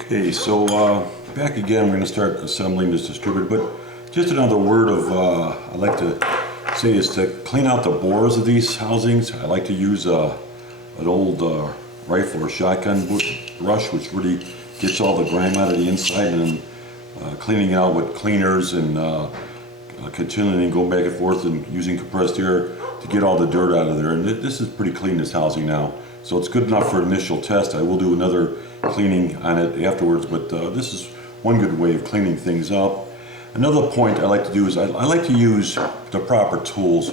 Okay, so back again, we're going to start assembling this distributor, but just another word of, I like to say is to clean out the bores of these housings. I like to use an old rifle or shotgun brush, which really gets all the grime out of the inside, and then cleaning it out with cleaners and continuing going back and forth and using compressed air to get all the dirt out of there. And this is pretty clean, this housing now. So it's good enough for an initial test. I will do another cleaning on it afterwards, but this is one good way of cleaning things up. Another point I like to do is I like to use the proper tools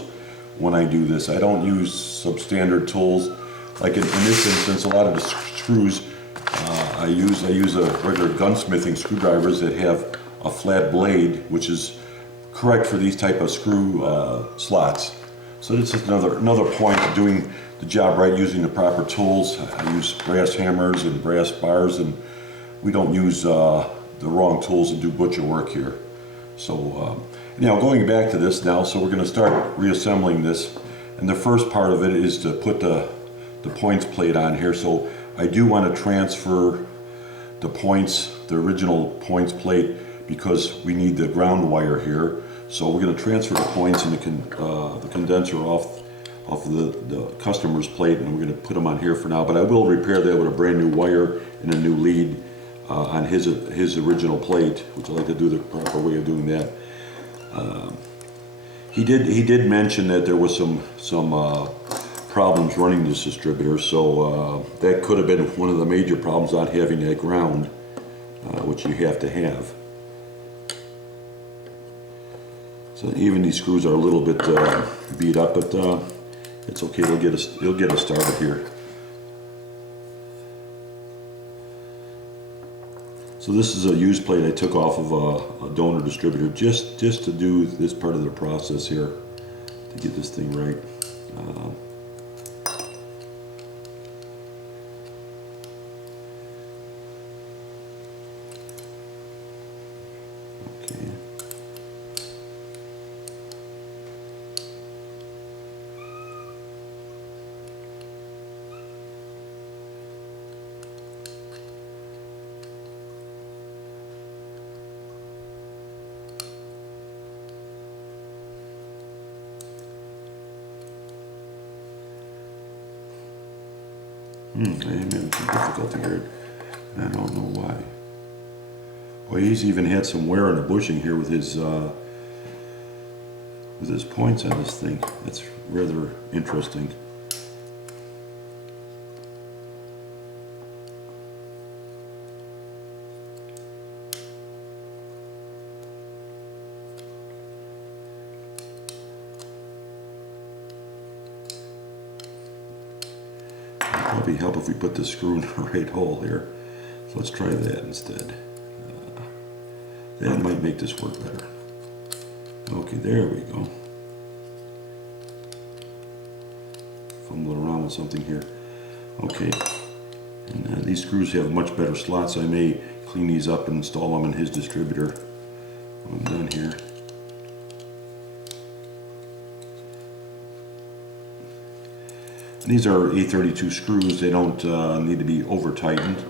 when I do this. I don't use substandard tools. Like in this instance, a lot of the screws I use a regular gunsmithing screwdrivers that have a flat blade, which is correct for these type of screw slots. So this is another point of doing the job right, using the proper tools. I use brass hammers and brass bars, and we don't use the wrong tools and do butcher work here. So now going back to this now, so we're going to start reassembling this, and the first part of it is to put the points plate on here. So I do want to transfer the points, the original points plate, because we need the ground wire here. So we're going to transfer the points and the condenser off the customer's plate, and we're going to put them on here for now. But I will repair that with a brand new wire and a new lead on his original plate, which I like to do the proper way of doing that. He did mention that there was some problems running this distributor, so that could have been one of the major problems, not having that ground, which you have to have. So even these screws are a little bit beat up, but it's okay. They'll get us started here. So this is a used plate I took off of a donor distributor just to do this part of the process here to get this thing right. Okay. I am having some difficulty here, and I don't know why. Well, he's even had some wear in the bushing here with his points on this thing. That's rather interesting. Probably help if we put the screw in the right hole here. So let's try that instead. That might make this work better. Okay, there we go. Fumbling around with something here. Okay, and these screws have much better slots. I may clean these up and install them in his distributor when I'm done here. These are A32 screws. They don't need to be over tightened.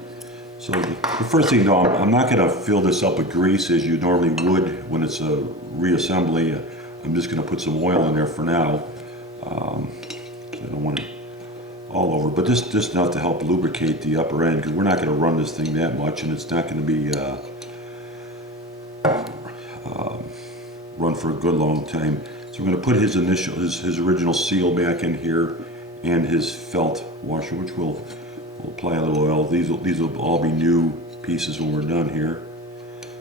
So the first thing though, I'm not going to fill this up with grease as you normally would when it's a reassembly. I'm just going to put some oil in there for now. So I don't want it all over, but just enough to help lubricate the upper end, because we're not going to run this thing that much, and it's not going to be run for a good long time. So we're going to put his original seal back in here, and his felt washer, which we'll apply a little oil. These will all be new pieces when we're done here,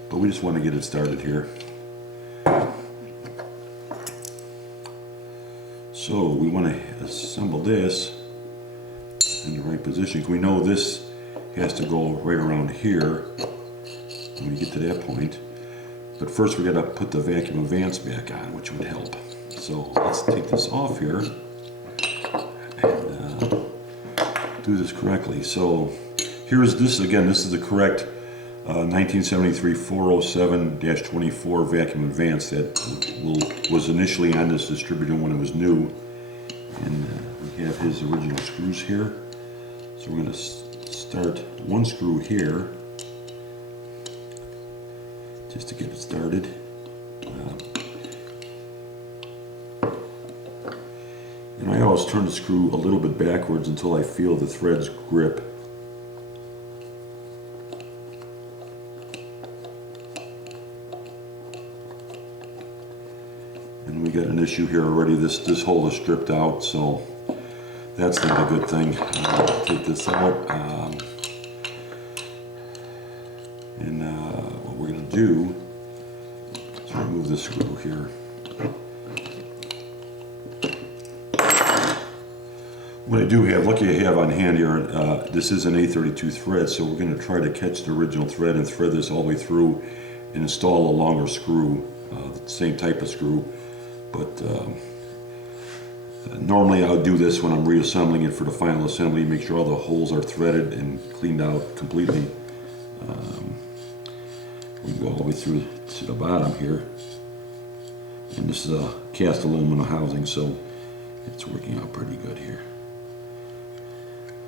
but we just want to get it started here. So we want to assemble this in the right position, because we know this has to go right around here when we get to that point. But first we got to put the vacuum advance back on, which would help. So let's take this off here and do this correctly. So here's this again. This is the correct 1973 407-24 vacuum advance that was initially on this distributor when it was new, and we have his original screws here. So we're going to start one screw here just to get it started. And I always turn the screw a little bit backwards until I feel the threads grip. And we got an issue here already. This hole is stripped out, so that's not a good thing. I'll take this out. What we're going to do is remove this screw here. What I do have, lucky I have on hand here, this is an A32 thread, so we're going to try to catch the original thread and thread this all the way through and install a longer screw, the same type of screw. But normally I'll do this when I'm reassembling it for the final assembly, make sure all the holes are threaded and cleaned out completely. We can go all the way through to the bottom here. And this is a cast aluminum housing, so it's working out pretty good here.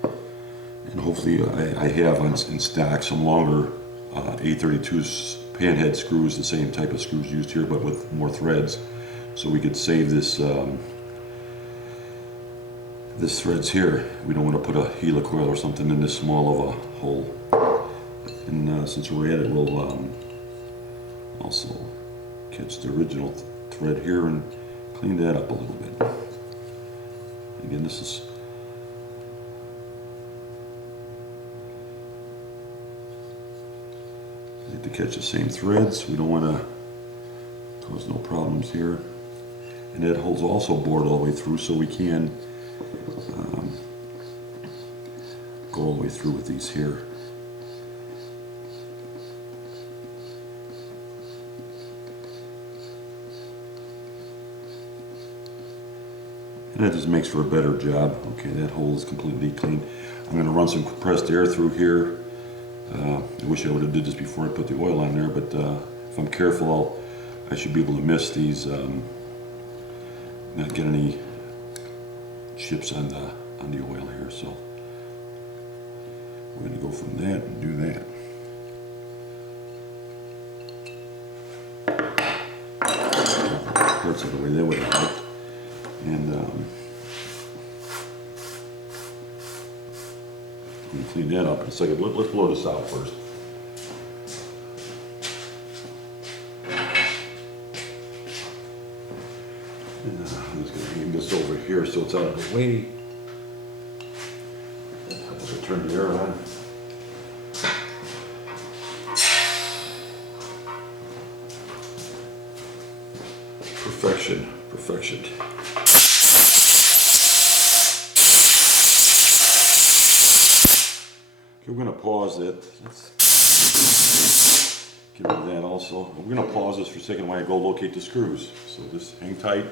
And hopefully I have in stock some longer A32's panhead screws, the same type of screws used here, but with more threads. So we could save this this threads here. We don't want to put a helicoil or something in this small of a hole. And since we're at it, we'll also catch the original thread here and clean that up a little bit. Again, this is to catch the same threads. We don't want to cause no problems here. And that hole's also bored all the way through, so we can go all the way through with these here. And that just makes for a better job. Okay, that hole is completely clean. I'm going to run some compressed air through here. I wish I would have did this before I put the oil on there, but if I'm careful, I should be able to miss these, not get any chips on the oil here. So we're going to go from that and do that. Parts of the way that would have helped. And we can clean that up in a second. Let's blow this out first. And I'm just going to aim this over here so it's out of the way. I'll turn the air on. Perfection, perfection. Okay, we're going to pause it. Let's get rid of that also. We're going to pause this for a second while I go locate the screws. So just hang tight.